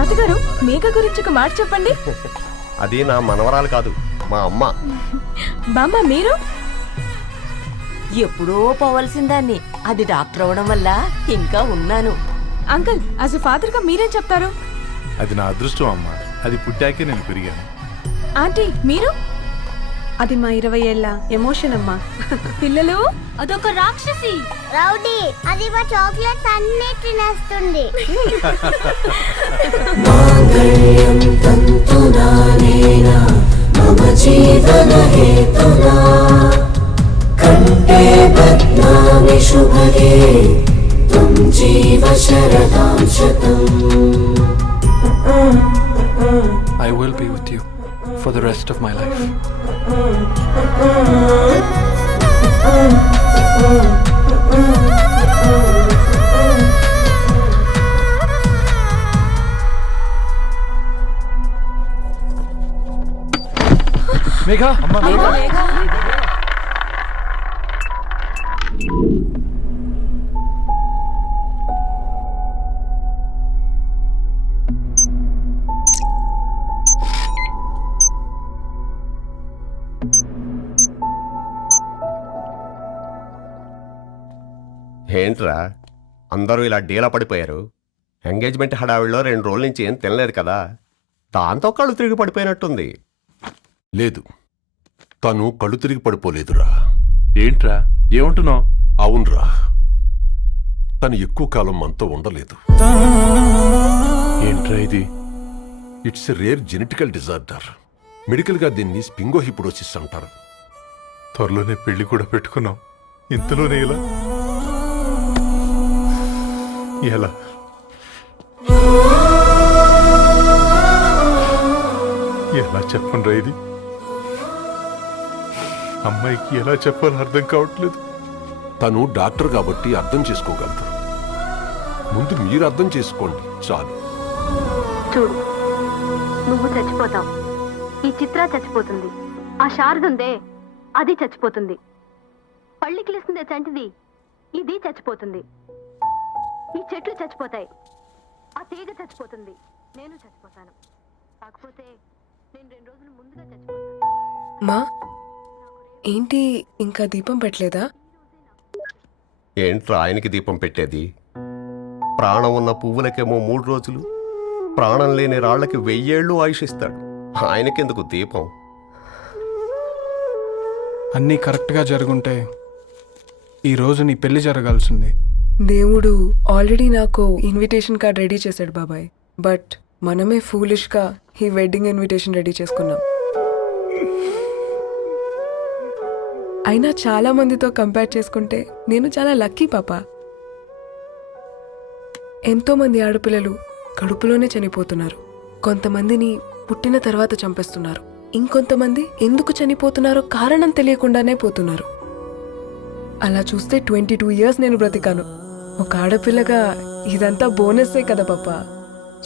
తాతగారు మేఘ గురించి ఒక మాట చెప్పండి. అది నా మనవరాలు కాదు, మా అమ్మ. బామ్మ మీరు? ఎప్పుడో పోవలసిందాన్ని, అది డాక్టర్ అవడం వల్ల ఇంకా ఉన్నాను. అంకుల్ యాజ్ ఎ ఫాదర్ గా మీరేం చెప్తారు? అది నా అదృష్టం అమ్మా, అది పుట్టాకే నేను పెరిగాను. ఆంటీ మీరు? అది మా 20 ఏళ్ల ఎమోషన్ అమ్మా. పిల్లలు అదొక రాక్షసి రౌడీ, అది మా చాక్లెట్స్ అన్ని తినేస్తుంది. I will be with you for the rest of my life. Megha, ఏంట్రా అందరూ ఇలా డీలా పడిపోయారు? ఎంగేజ్మెంట్ హడావిడిలో 2 రోజుల నుంచి ఏం తినలేదు కదా, దాంతో కళ్ళు తిరిగి పడిపోయినట్టుంది. లేదు, తను కళ్ళు తిరిగి పడిపోలేదురా. ఏంట్రా ఏమంటున్నావు? అవునరా, తను ఎక్కువ కాలం మనతో ఉండలేదు. ఏంట్రా ఇది? It's a rare genetical disorder. మెడికల్గా దీన్ని స్పింగోహిపుడోసిస్ అంటారు. త్వరలోనే పెళ్లి కూడా పెట్టుకున్నాం, ఇంతలోనే ఇలా ఎలా? ఎలా చెప్పండ్రా ఇది? అమ్మాయికి ఎలా చెప్పాలో అర్థం కావట్లేదు. తను డాక్టర్ కాబట్టి అర్థం చేసుకోగలరు. ముందు మీరు అర్థం చేసుకోండి చాలు. చూడు, నువ్వు చచ్చిపోతావు, ఈ చిత్ర చచ్చిపోతుంది, ఆ శారదుందే అది చచ్చిపోతుంది, పళ్ళికిలిస్తుందే చంటిది ఇది చచ్చిపోతుంది, ఈ చెట్లు చచ్చిపోతాయి, ఆ తీగ చచ్చిపోతుంది, నేను చచ్చిపోతాను. కాకపోతే నేను 2 రోజులు ముందుగా చచ్చిపోతాను. మా ఏంటి ఇంకా దీపం పెట్టలేదా? ఏంట్రా ఆయనకి దీపం పెట్టేది? ప్రాణం ఉన్న పువ్వులకేమో 3 రోజులు, ప్రాణం లేని రాళ్లకి 1000 ఏళ్ళు ఆయుషిస్తాడు. ఆయనకెందుకు దీపం? అన్నీ కరెక్ట్గా జరుగుంటే ఈరోజు నీ పెళ్లి జరగాల్సింది. దేవుడు ఆల్రెడీ నాకు ఇన్విటేషన్ కార్డ్ రెడీ చేశాడు బాబాయ్. బట్ మనమే ఫూలిష్గా ఈ వెడ్డింగ్ ఇన్విటేషన్ రెడీ చేసుకున్నాం. అయినా చాలా మందితో కంపేర్ చేసుకుంటే నేను చాలా లక్కీ పాప. ఎంతో మంది ఆడపిల్లలు కడుపులోనే చనిపోతున్నారు. కొంతమందిని పుట్టిన తర్వాత చంపేస్తున్నారు. ఇంకొంతమంది ఎందుకు చనిపోతున్నారో కారణం తెలియకుండానే పోతున్నారు. అలా చూస్తే 22 ఇయర్స్ నేను బ్రతికాను. ఒక ఆడపిల్లగా ఇదంతా బోనస్సే కదా పాప.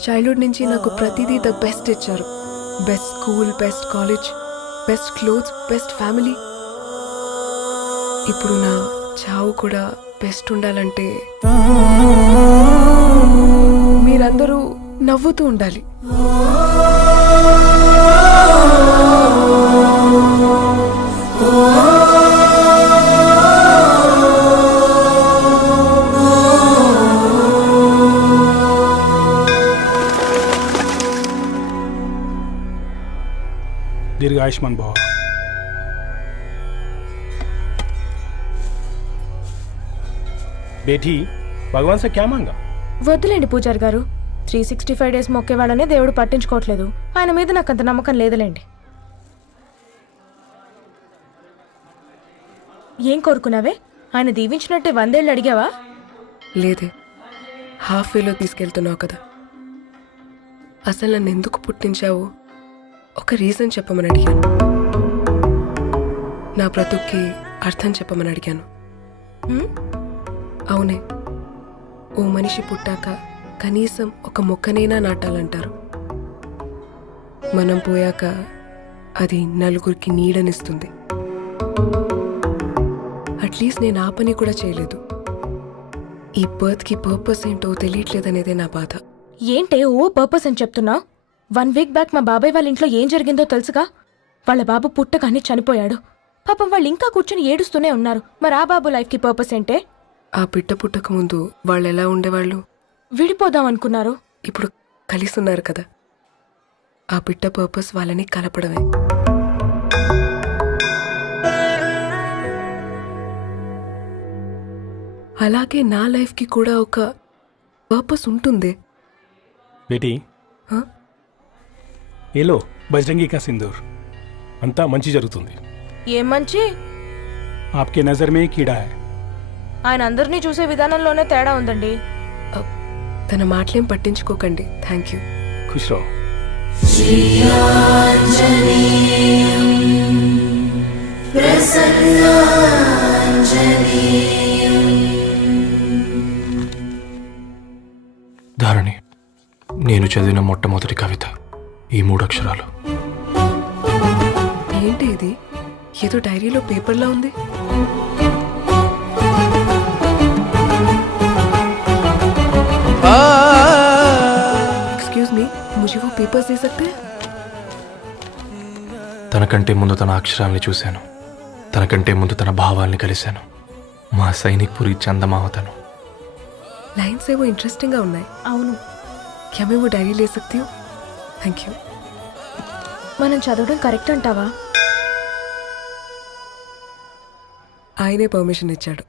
చైల్డ్హుడ్ నుంచి నాకు ప్రతిదీ ద బెస్ట్ ఇచ్చారు. Best school, best college, best clothes, best family. ఇప్పుడు నా చావు కూడా బెస్ట్ ఉండాలంటే మీరందరూ నవ్వుతూ ఉండాలి. दीर्घ आयुष्मान भव. बेटी, भगवान से क्या मांगा? వద్దులేండి పూజారి గారు, 365 డేస్ మొక్కేవాడనే దేవుడు పట్టించుకోవట్లేదు. ఆయన మీద నాకు అంత నమ్మకం లేదులేండి. ఏం కోరుకున్నావే? ఆయన దీవించినట్టే 100 ఏళ్ళు అడిగావా? లేదే, హాఫ్ వేలో తీసుకెళ్తున్నావు కదా. అసలు నన్ను ఎందుకు పుట్టించావు ఒక రీజన్ చెప్పమని అడిగాను. నా బ్రతుక్కి అర్థం చెప్పమని అడిగాను. అవునే, ఓ మనిషి పుట్టాక కనీసం ఒక మొక్కనైనా నాటాలంటారు. మనం పోయాక అది నలుగురికి నీడనిస్తుంది. అట్లీస్ట్ నేను ఆ పని కూడా చేయలేదు. ఈ బర్త్కి పర్పస్ ఏంటో తెలియట్లేదనేదే నా బాధ. ఏంటే ఓ పర్పస్ అని చెప్తున్నా? 1 వీక్ బ్యాక్ మా బాబాయ్ వాళ్ళ ఇంట్లో ఏం జరిగిందో తెలుసుగా? వాళ్ళ బాబు పుట్టగానే చనిపోయాడు. పాపం వాళ్ళు ఇంకా కూర్చొని ఏడుస్తూనే ఉన్నారు. మరి ఆ బాబు లైఫ్కి పర్పస్ ఏంటే? ఆ బిడ్డ పుట్టక ముందు వాళ్ళు ఎలా ఉండేవాళ్ళు? విడిపోదాం అనుకున్నారు. ఇప్పుడు కలిసి ఉన్నారు కదా. ఆ బిడ్డ పర్పస్ వాళ్ళని కలపడమే. అలాగే నా లైఫ్కి కూడా ఒక పర్పస్ ఉంటుంది. बेटी हाँ? ఏలో బజరంగి కా సింధూర్ అంతా మంచి జరుగుతుంది. ఏం మంచి? आपके नजर में कीड़ा है. ఆయన అందరినీ చూసే విధానంలోనే తేడా ఉందండి. తన మాటలేం పట్టించుకోకండి. Thank you. खुश रहो. ధారణి, నేను చదివిన మొట్టమొదటి కవిత ఈ 3 అక్షరాలు. ఏంటి ఇది? ఏదో డైరీలో పేపర్లా ఉంది. एक्सक्यूज मी, मुझे वो पेपर्स दे सकते हैं? తనకంటే ముందు తన అక్షరాల్ని చూశాను, తనకంటే ముందు తన భావాల్ని కలిశాను. మా సైనిక్ పురి చందమావతను. लाइन्स वो इंटरेस्टिंग గా ఉన్నాయి. అవును, क्या मैं वो डायरी ले सकती हूँ? Thank you. మనం చదవడం కరెక్ట్ అంటావా? ఆయనే పర్మిషన్ ఇచ్చాడు.